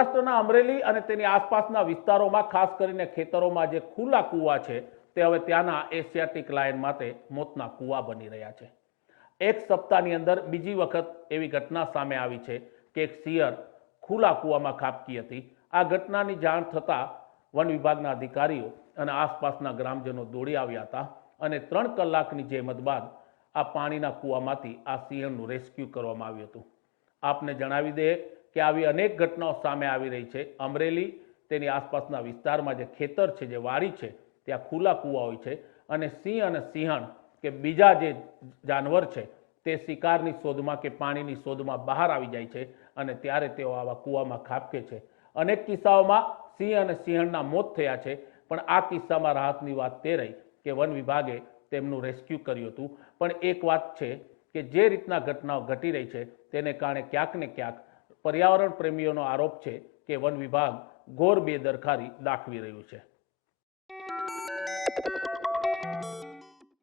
સૌરાષ્ટ્રના અમરેલી અને તેની આસપાસના વિસ્તારોમાં ખાસ કરીને ખેતરોમાં જે ખુલ્લા કૂવા છે તે હવે ત્યાંના એશિયાટિક લાયન માટે મોતના કૂવા બની રહ્યા છે। એક સપ્તાહની અંદર બીજી વખત એવી ઘટના સામે આવી છે કે એક સિંહણ ખુલ્લા કૂવામાં ખાબકી હતી। આ ઘટનાની જાણ થતાં વન વિભાગના અધિકારીઓ અને આસપાસના ગ્રામજનો દોડી આવ્યા હતા અને 3 કલાકની જહેમત બાદ આ પાણીના કૂવામાંથી આ સિંહણનું રેસ્ક્યુ કરવામાં આવ્યું હતું। આપને જણાવી દઈએ કે આવી અનેક ઘટનાઓ સામે આવી રહી છે। અમરેલી તેની આસપાસના વિસ્તારમાં જે ખેતર છે, જે વાડી છે, ત્યાં ખુલ્લા કૂવા હોય છે અને સિંહ અને સિંહણ કે બીજા જે જાનવર છે તે શિકારની શોધમાં કે પાણીની શોધમાં બહાર આવી જાય છે અને ત્યારે તેઓ આવા કૂવામાં ખાબકે છે। અનેક કિસ્સાઓમાં સિંહ અને સિંહણના મોત થયા છે, પણ આ કિસ્સામાં રાહતની વાત તે રહી કે વન વિભાગે તેમનું રેસ્ક્યુ કર્યું હતું। પણ એક વાત છે કે જે રીતના ઘટનાઓ ઘટી રહી છે તેને કારણે ક્યાંક ને ક્યાંક પર્યાવરણ પ્રેમીઓનો આરોપ છે કે વન વિભાગ ઘોર બેદરકારી દાખવી રહ્યું છે।